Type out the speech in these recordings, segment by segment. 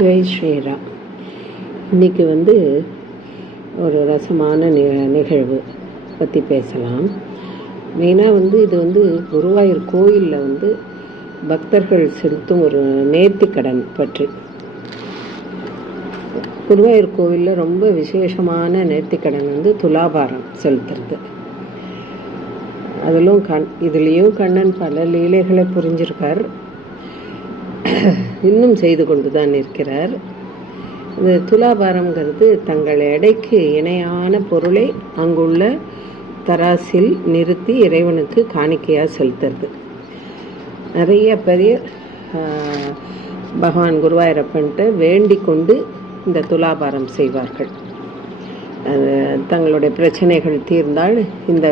ஜெய் ஸ்ரீராம். இன்றைக்கி ஒரு ரசமான நிகழ்வு பற்றி பேசலாம். மெயினாக இது குருவாயூர் கோயிலில் பக்தர்கள் செலுத்தும் ஒரு நேர்த்திக்கடன் பற்றி. குருவாயூர் கோவிலில் ரொம்ப விசேஷமான நேர்த்திக்கடன் துலாபாரம் செலுத்துறது. இதுலேயும் கண்ணன் பல லீலைகளை புரிஞ்சிருக்கார், இன்னும் செய்து கொண்டு தான் இருக்கிறார். இந்த துலாபாரம்ங்கிறது தங்கள் எடைக்கு இணையான பொருளை அங்குள்ள தராசில் நிறுத்தி இறைவனுக்கு காணிக்கையாக செலுத்துறது. நிறைய பெரிய பகவான் குருவாயூரப்பன்ட்டு வேண்டிக் கொண்டு இந்த துலாபாரம் செய்வார்கள். தங்களுடைய பிரச்சனைகள் தீர்ந்தால் இந்த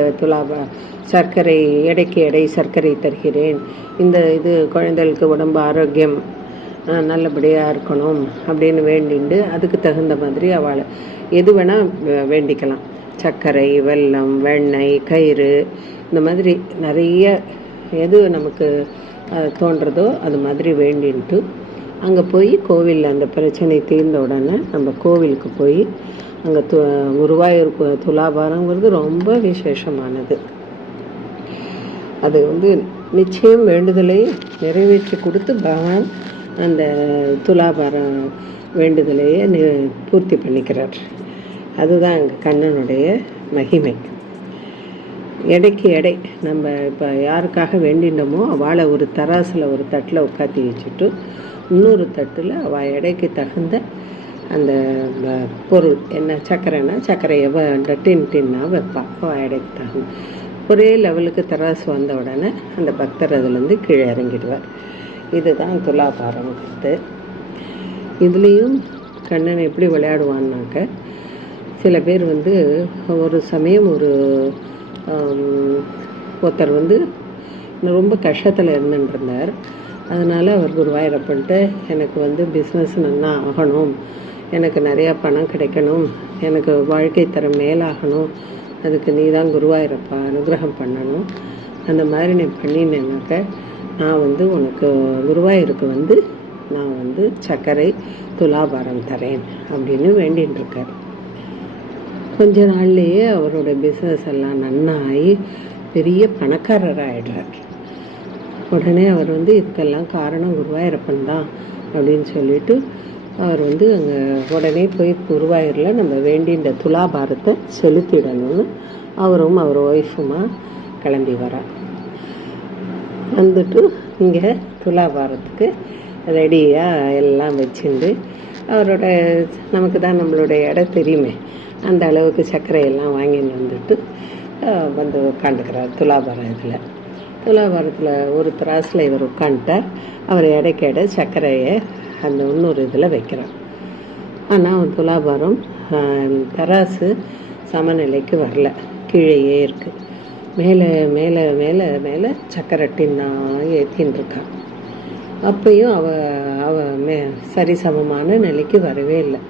சர்க்கரை எடைக்கு எடை சர்க்கரை தருகிறேன், இது குழந்தைகளுக்கு உடம்பு ஆரோக்கியம் நல்லபடியாக இருக்கணும் அப்படின்னு வேண்டிண்டு அதுக்கு தகுந்த மாதிரி அவளை எது வேணால் வேண்டிக்கலாம். சர்க்கரை, வெல்லம், வெண்ணெய், கயிறு, இந்த மாதிரி நிறைய எது நமக்கு தோன்றதோ அது மாதிரி வேண்டின்ட்டு அங்கே போய் கோவிலில் அந்த பிரச்சனை தீர்ந்த உடனே நம்ம கோவிலுக்கு போய் அங்கே குருவாயூர் துலாபாரங்கிறது ரொம்ப விசேஷமானது. அது நிச்சயம் வேண்டுதலை நிறைவேற்றி கொடுத்து பகவான் அந்த துலாபாரம் வேண்டுதலையே பூர்த்தி பண்ணிக்கிறார். அதுதான் அங்கே கண்ணனுடைய மகிமை. எடைக்கு எடை நம்ம இப்போ யாருக்காக வேண்டினமோ அவளை ஒரு தராசில் ஒரு தட்டில் உட்காத்தி வச்சுட்டு இன்னொரு தட்டில் அவள் எடைக்கு தகுந்த அந்த பொருள் என்ன சர்க்கரைனா சர்க்கரையை டின்னா வைப்பாள். அவள் எடைக்கு தகுந்த ஒரே லெவலுக்கு தராசு வந்த உடனே அந்த பக்தர் அதுலேருந்து கீழே இறங்கிடுவார். இதுதான் துலாபாரம்ங்கிறது. இதுலேயும் கண்ணன் எப்படி விளையாடுவான்னாக்க, சில பேர் ஒரு சமயம் ஒருத்தர் ரொம்ப கஷ்டத்தில் இருந்துட்டுருந்தார். அதனால் அவர் குருவாயூரப்பன்ட்டு எனக்கு பிஸ்னஸ் நல்லா ஆகணும், எனக்கு நிறையா பணம் கிடைக்கணும், எனக்கு வாழ்க்கை தரம் மேலாகணும், அதுக்கு நீ தான் குருவாயூரப்பா அனுகிரகம் பண்ணணும், அந்த மாதிரி நீ பண்ணினேன்னாக்க நான் உனக்கு குருவாயூருக்கு நான் சர்க்கரை துலாபாரம் தரேன் அப்படின்னு வேண்டின்னு இருக்கார். கொஞ்ச நாள்லேயே அவரோட பிஸ்னஸ் எல்லாம் நன்னாகி பெரிய பணக்காரராகிடுறார். உடனே அவர் இதுக்கெல்லாம் காரணம் குருவாயூரப்பன் தான் அப்படின்னு சொல்லிட்டு அவர் அங்கே உடனே போய் குருவாயூரில் நம்ம வேண்டின்ற துலாபாரத்தை செலுத்திடணும்னு அவரும் அவர் ஒய்ஃபுமா கிளம்பி வரார். இங்கே துலாபாரத்துக்கு ரெடியாக எல்லாம் வச்சுட்டு அவரோட நமக்கு தான் நம்மளுடைய இடம் தெரியுமே, அந்த அளவுக்கு சர்க்கரையெல்லாம் வாங்கின்னு உட்காந்துக்கிறார் துலாபாரம். துலாபாரத்தில் ஒரு திராசில் இவர் உட்காந்துட்டார். அவர் எடைக்கு சர்க்கரையை அந்த இன்னொரு இதில் வைக்கிறார். ஆனால் துலாபாரம் தராசு சமநிலைக்கு வரல, கீழேயே இருக்குது. மேலே மேலே மேலே மேலே சர்க்கரை டின்னா ஏற்றின்னு இருக்கா. அப்பையும் அவள் சரிசமமான நிலைக்கு வரவே இல்லை.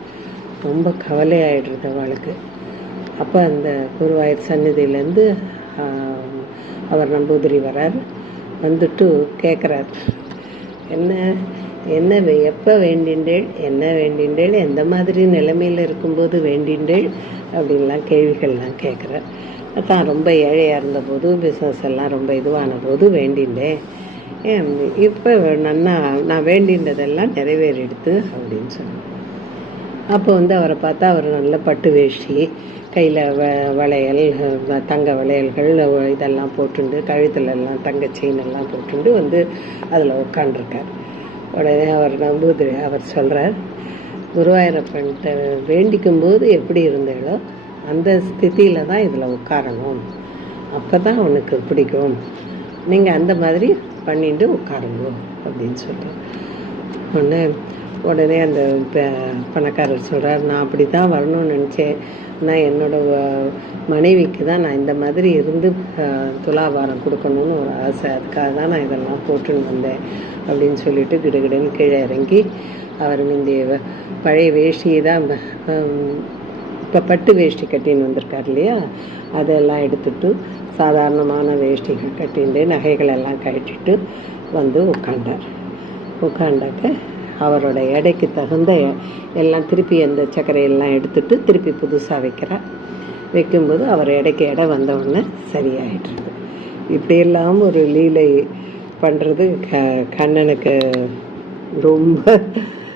ரொம்ப கவலையாயிடுறது அவளுக்கு. அப்போ அந்த குருவாயூர் சந்நிதியிலேருந்து அவர் நம்பூதிரி வரார். கேட்குறார், என்ன எப்போ வேண்டின்றேள், என்ன வேண்டின்றேள், எந்த மாதிரி நிலைமையில் இருக்கும்போது வேண்டின்றேள் அப்படின்லாம் கேள்விகள்லாம் கேட்குறார். தான் ரொம்ப ஏழையாக இருந்தபோது பிஸ்னஸ் எல்லாம் ரொம்ப இதுவான போது வேண்டின்றேன், இப்போ நான் வேண்டின்றதெல்லாம் நிறைவேறிடுது அப்படின்னு சொன்னார். அப்போ அவரை பார்த்தா அவர் நல்ல பட்டு வேஷ்டி, கையில் வளையல், தங்க வளையல்கள் இதெல்லாம் போட்டுண்டு, கழுத்துலெல்லாம் தங்க செயின் எல்லாம் போட்டுண்டு அதில் உட்காண்டிருக்கார். உடனே அவர் நம்பூதிரி அவர் சொல்கிறார், குருவாயூரப்பன்ட்ட வேண்டிக்கும்போது எப்படி இருந்தேளோ அந்த ஸ்திதியில் தான் இதில் உட்காரணும், அப்போ தான் உனக்கு பிடிக்கும், நீங்கள் அந்த மாதிரி பண்ணிட்டு உட்காருங்க அப்படின்னு சொல்கிறார். உடனே அந்த பணக்காரர் சொல்கிறார், நான் அப்படி தான் வரணும்னு நினச்சேன், நான் என்னோடய மனைவிக்கு தான் நான் இந்த மாதிரி இருந்து துலாபாரம் கொடுக்கணும்னு ஒரு ஆசை, அதுக்காக தான் நான் இதெல்லாம் போட்டுன்னு வந்தேன் அப்படின்னு சொல்லிட்டு கிடுகிடுன்னு கீழே இறங்கி அவர் இந்த பழைய வேஷ்டியை தான் இப்போ பட்டு வேஷ்டி கட்டின்னு வந்திருக்கார் இல்லையா, அதெல்லாம் எடுத்துட்டு சாதாரணமான வேஷ்டிகள் கட்டிட்டு நகைகளெல்லாம் கட்டிட்டு உட்காண்டார். உட்காண்டாக்க அவரோட எடைக்கு தகுந்த எல்லாம் திருப்பி அந்த சர்க்கரையெல்லாம் எடுத்துட்டு திருப்பி புதுசாக வைக்கிறார். வைக்கும்போது அவர் எடைக்கு எடை வந்தவுடனே சரியாயிடுறது. இப்படியெல்லாம் ஒரு லீலை பண்ணுறது கண்ணனுக்கு ரொம்ப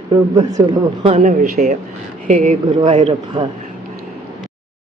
ரொம்ப சுலபமான விஷயம். ஹே குருவாயூரப்பா.